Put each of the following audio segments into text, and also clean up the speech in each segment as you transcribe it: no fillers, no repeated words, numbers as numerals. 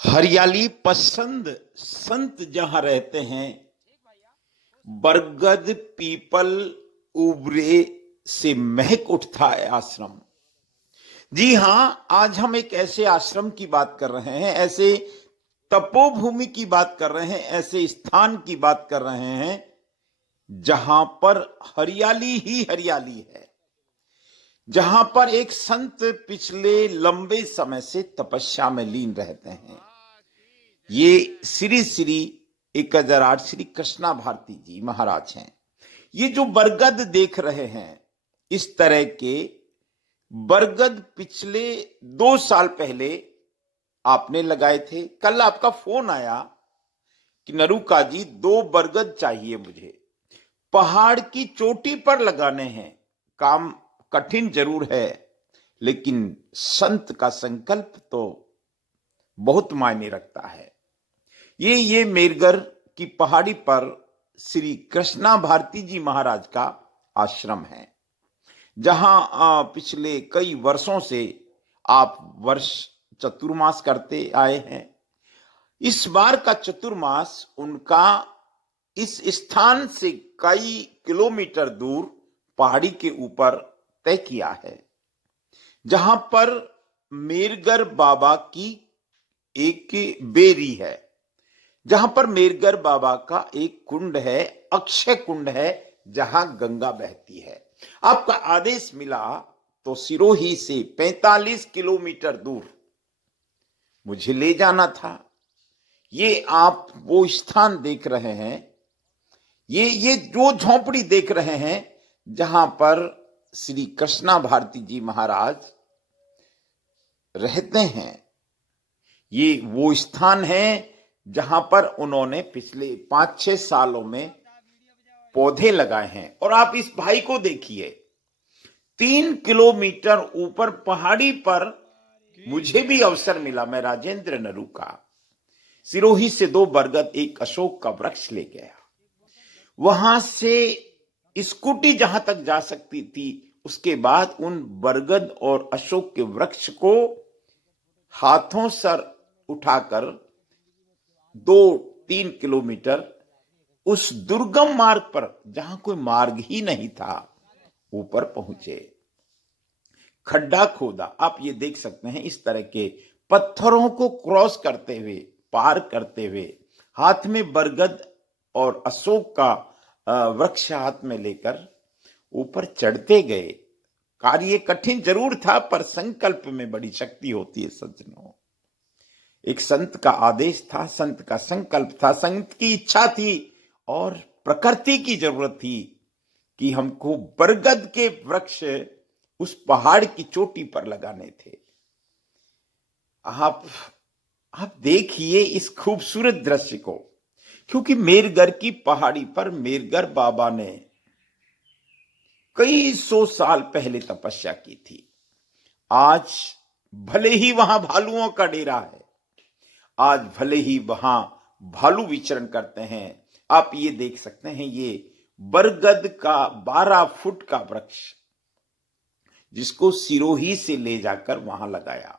हरियाली पसंद संत जहां रहते हैं, बरगद पीपल उबरे से महक उठता है आश्रम। जी हां, आज हम एक ऐसे आश्रम की बात कर रहे हैं, ऐसे तपोभूमि की बात कर रहे हैं, ऐसे स्थान की बात कर रहे हैं जहां पर हरियाली ही हरियाली है, जहां पर एक संत पिछले लंबे समय से तपस्या में लीन रहते हैं। ये श्री श्री 1008 श्री कृष्णा भारती जी महाराज हैं। ये जो बरगद देख रहे हैं, इस तरह के बरगद पिछले 2 साल पहले आपने लगाए थे। कल आपका फोन आया कि नरूका जी 2 बरगद चाहिए मुझे, पहाड़ की चोटी पर लगाने हैं। काम कठिन जरूर है, लेकिन संत का संकल्प तो बहुत मायने रखता है। ये मेरगर की पहाड़ी पर श्री कृष्णा भारती जी महाराज का आश्रम है, जहां पिछले कई वर्षों से आप वर्ष चतुर्मास करते आए हैं। इस बार का चतुर्मास उनका इस स्थान से कई किलोमीटर दूर पहाड़ी के ऊपर तय किया है, जहां पर मेरगर बाबा की एक बेरी है, जहां पर मेरगर बाबा का एक कुंड है, अक्षय कुंड है, जहां गंगा बहती है। आपका आदेश मिला तो सिरोही से 45 किलोमीटर दूर मुझे ले जाना था। ये आप वो स्थान देख रहे हैं, ये जो झोंपड़ी देख रहे हैं, जहां पर श्री कृष्णा भारती जी महाराज रहते हैं। ये वो स्थान है जहां पर उन्होंने पिछले 5-6 सालों में पौधे लगाए हैं। और आप इस भाई को देखिए, 3 किलोमीटर ऊपर पहाड़ी पर मुझे भी अवसर मिला। मैं राजेंद्र नरूका सिरोही से 2 बरगद, एक अशोक का वृक्ष ले गया। वहां से स्कूटी जहां तक जा सकती थी, उसके बाद उन बरगद और अशोक के वृक्ष को हाथों सर उठाकर 2-3 किलोमीटर उस दुर्गम मार्ग पर, जहां कोई मार्ग ही नहीं था, ऊपर पहुंचे। खड्डा खोदा, आप ये देख सकते हैं। इस तरह के पत्थरों को क्रॉस करते हुए, पार करते हुए, हाथ में बरगद और अशोक का वृक्ष हाथ में लेकर ऊपर चढ़ते गए। कार्य कठिन जरूर था, पर संकल्प में बड़ी शक्ति होती है सज्जनों। एक संत का आदेश था, संत का संकल्प था, संत की इच्छा थी और प्रकृति की जरूरत थी कि हमको बरगद के वृक्ष उस पहाड़ की चोटी पर लगाने थे। आप देखिए इस खूबसूरत दृश्य को, क्योंकि मेरगर की पहाड़ी पर मेरगर बाबा ने कई 100 साल पहले तपस्या की थी। आज भले ही वहां भालुओं का डेरा है, आज भले ही वहां भालू विचरण करते हैं। आप ये देख सकते हैं, ये बरगद का 12 फुट का वृक्ष, जिसको सिरोही से ले जाकर वहां लगाया।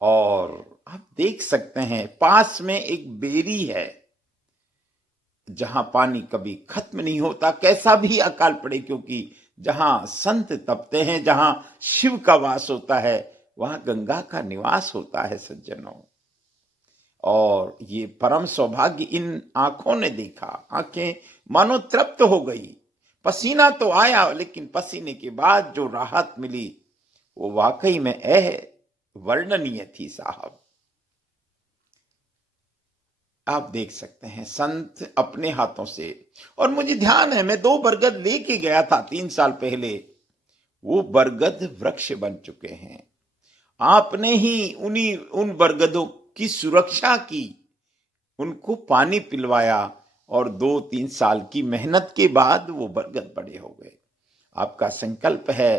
और आप देख सकते हैं पास में एक बेरी है, जहां पानी कभी खत्म नहीं होता, कैसा भी अकाल पड़े, क्योंकि जहां संत तपते हैं, जहां शिव का वास होता है, वहां गंगा का निवास होता है सज्जनों। और ये परम सौभाग्य इन आंखों ने देखा। आंखें मानो तृप्त हो गई। पसीना तो आया, लेकिन पसीने के बाद जो राहत मिली, वो वाकई में वर्णनीय थी साहब। आप देख सकते हैं संत अपने हाथों से, और मुझे ध्यान है मैं 2 बरगद लेके गया था 3 साल पहले। वो बरगद वृक्ष बन चुके हैं। आपने ही उन बरगदों की सुरक्षा की, उनको पानी पिलवाया, और 2-3 साल की मेहनत के बाद वो बरगद बड़े हो गए। आपका संकल्प है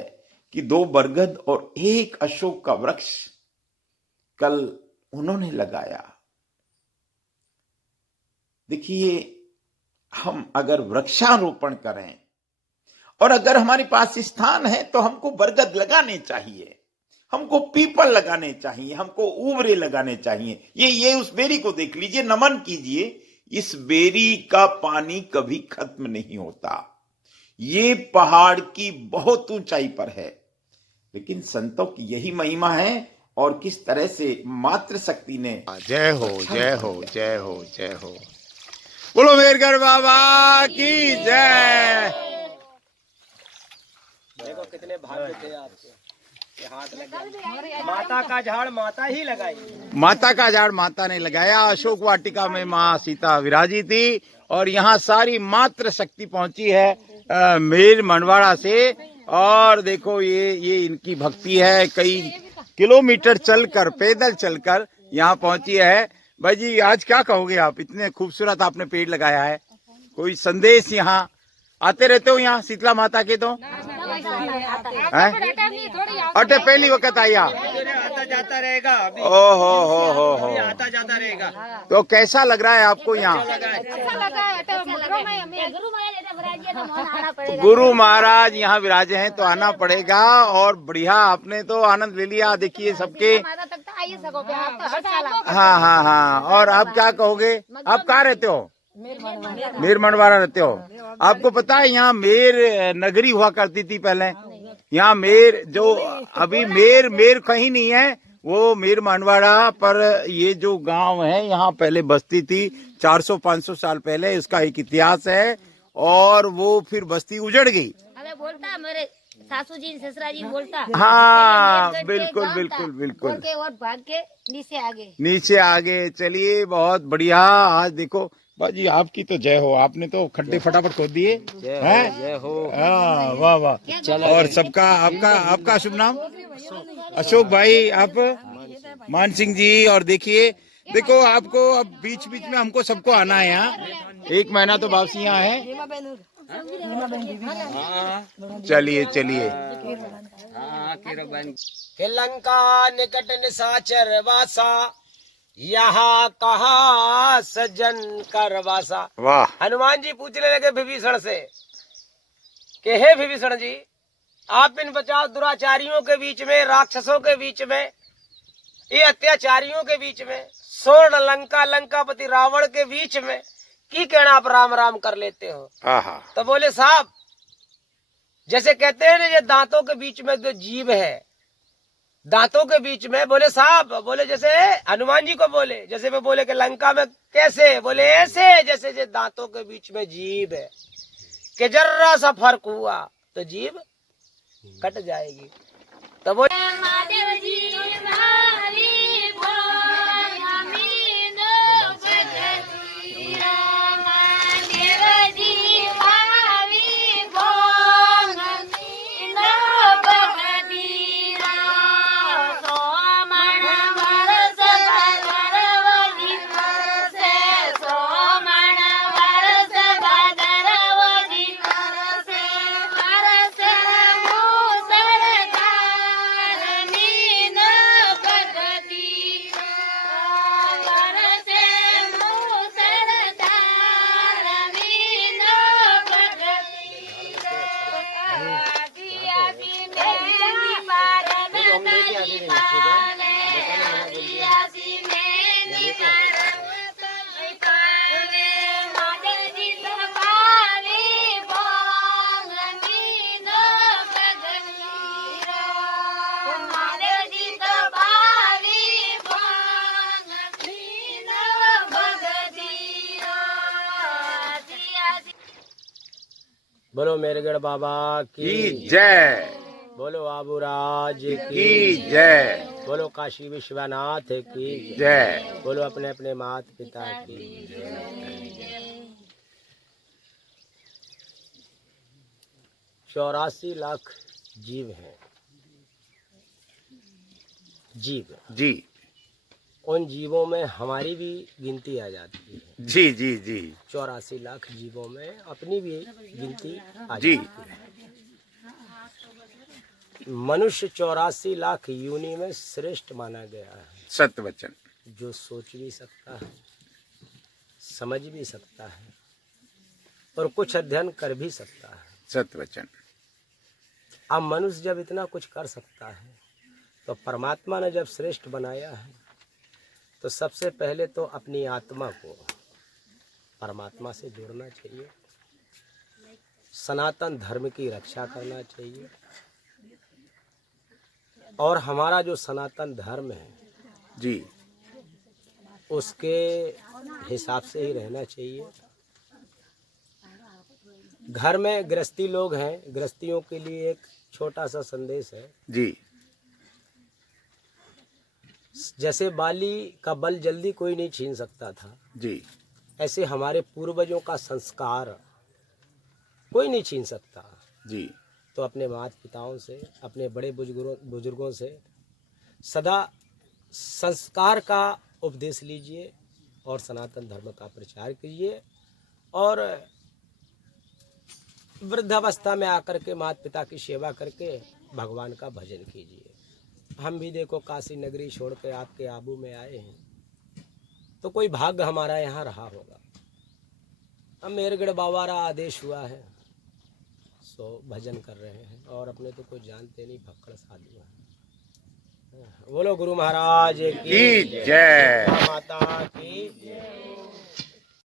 कि 2 बरगद और 1 अशोक का वृक्ष कल उन्होंने लगाया। देखिए, हम अगर वृक्षारोपण करें और अगर हमारे पास स्थान है, तो हमको बरगद लगाने चाहिए। हमको पीपल लगाने चाहिए, हमको उबरे लगाने चाहिए। ये उस बेरी को देख लीजिए, नमन कीजिए, इस बेरी का पानी कभी खत्म नहीं होता। ये पहाड़ की बहुत ऊंचाई पर है, लेकिन संतों की यही महिमा है। और किस तरह से मातृ शक्ति ने, जय हो जय हो जय हो जय हो, बोलो मेहरगढ़ बाबा की जय। देखो कितने भाग्य थे आपके, हाथ लगे। माता का झाड़ माता ही लगाई, माता का झाड़ माता ने लगाया। अशोक वाटिका में माँ सीता विराजी थी और यहाँ सारी मातृ शक्ति पहुंची है मेर मनवाड़ा से। और देखो ये इनकी भक्ति है, कई किलोमीटर चलकर, पैदल चलकर यहाँ पहुंची है। भाई जी, आज क्या कहोगे आप? इतने खूबसूरत आपने पेड़ लगाया है, कोई संदेश? यहाँ आते रहते हो यहाँ शीतला माता के? तो अटे पहली वक्त आया, आता जाता रहेगा। हो आता जाता रहेगा। तो कैसा लग रहा है आपको यहाँ? गुरु महाराज यहाँ विराजे हैं तो आना पड़ेगा। और बढ़िया, आपने तो आनंद ले लिया। देखिए सबके, हाँ। और आप क्या कहोगे? आप कहाँ रहते हो? मेर मनवाड़ा रहते हो। आपको पता है यहाँ मेर नगरी हुआ करती थी पहले। यहाँ मेर, जो अभी मेर कहीं नहीं है, वो मेर मनवाड़ा पर ये जो गांव है यहाँ पहले बस्ती थी 400-500 साल पहले। इसका एक इतिहास है। और वो फिर बस्ती उजड़ गई। बोलता मेरे सासू जी ससुरा जी बोलता, हाँ बिल्कुल। और भाग के नीचे आगे। चलिए, बहुत बढ़िया। आज देखो बाजी, आपकी तो जय हो, आपने तो खड्डे फटाफट खोद दिए हैं। जय हो। हाँ, वाह वाह। और सबका, आपका शुभ नाम? अशोक भाई। आप? मान सिंह जी। और देखो आपको अब बीच बीच में हमको सबको आना है यहाँ। 1 महीना तो वापसी यहाँ है। चलिए के लंका निकट निशाचर वासा, यहाँ कहा सज्जन कर वासा। वाह। हनुमान जी पूछने लगे विभीषण से कि हे विभीषण जी, आप इन 50 दुराचारियों के बीच में, राक्षसों के बीच में, ये अत्याचारियों के बीच में, स्वर्ण लंका लंकापति रावण के बीच में की कहना आप राम राम कर लेते हो? तो बोले साहब, जैसे कहते हैं ना, ये दांतों के बीच में जो जीव है, दांतों के बीच में, बोले साहब, बोले जैसे हनुमान जी को बोले, जैसे वे बोले कि लंका में कैसे? बोले ऐसे, जैसे जो दांतों के बीच में जीव है, कि जर्रा सा फर्क हुआ तो जीव कट जाएगी। तो बोले बोलो मेरगढ़ बाबा की जय। बोलो आबूराज की जय। बोलो काशी विश्वनाथ की जय। बोलो अपने अपने माता पिता की जय। 84 लाख जीव हैं, जीव जी। उन जीवों में हमारी भी गिनती आ जाती है। जी 84 लाख जीवों में अपनी भी गिनती आ जी। जाती है। मनुष्य 84 लाख योनि में श्रेष्ठ माना गया है। सत्य वचन। जो सोच भी सकता है, समझ भी सकता है और कुछ अध्ययन कर भी सकता है। सत्य वचन। अब मनुष्य जब इतना कुछ कर सकता है तो परमात्मा ने जब श्रेष्ठ बनाया है तो सबसे पहले तो अपनी आत्मा को परमात्मा से जोड़ना चाहिए, सनातन धर्म की रक्षा करना चाहिए, और हमारा जो सनातन धर्म है जी उसके हिसाब से ही रहना चाहिए। घर में गृहस्थी लोग हैं, गृहस्थियों के लिए एक छोटा सा संदेश है। जी जैसे बाली का बल जल्दी कोई नहीं छीन सकता था, जी ऐसे हमारे पूर्वजों का संस्कार कोई नहीं छीन सकता। जी तो अपने माता पिताओं से, अपने बड़े बुजुर्गों से सदा संस्कार का उपदेश लीजिए और सनातन धर्म का प्रचार कीजिए, और वृद्धावस्था में आकर के माता पिता की सेवा करके भगवान का भजन कीजिए। हम भी देखो काशी नगरी छोड़ के आपके आबू में आए हैं, तो कोई भाग्य हमारा यहाँ रहा होगा। अब मेरगढ़ बाबा का आदेश हुआ है, सो भजन कर रहे हैं, और अपने तो कोई जानते नहीं, फक्कड़ साधु हैं। बोलो गुरु महाराज की जय। माता की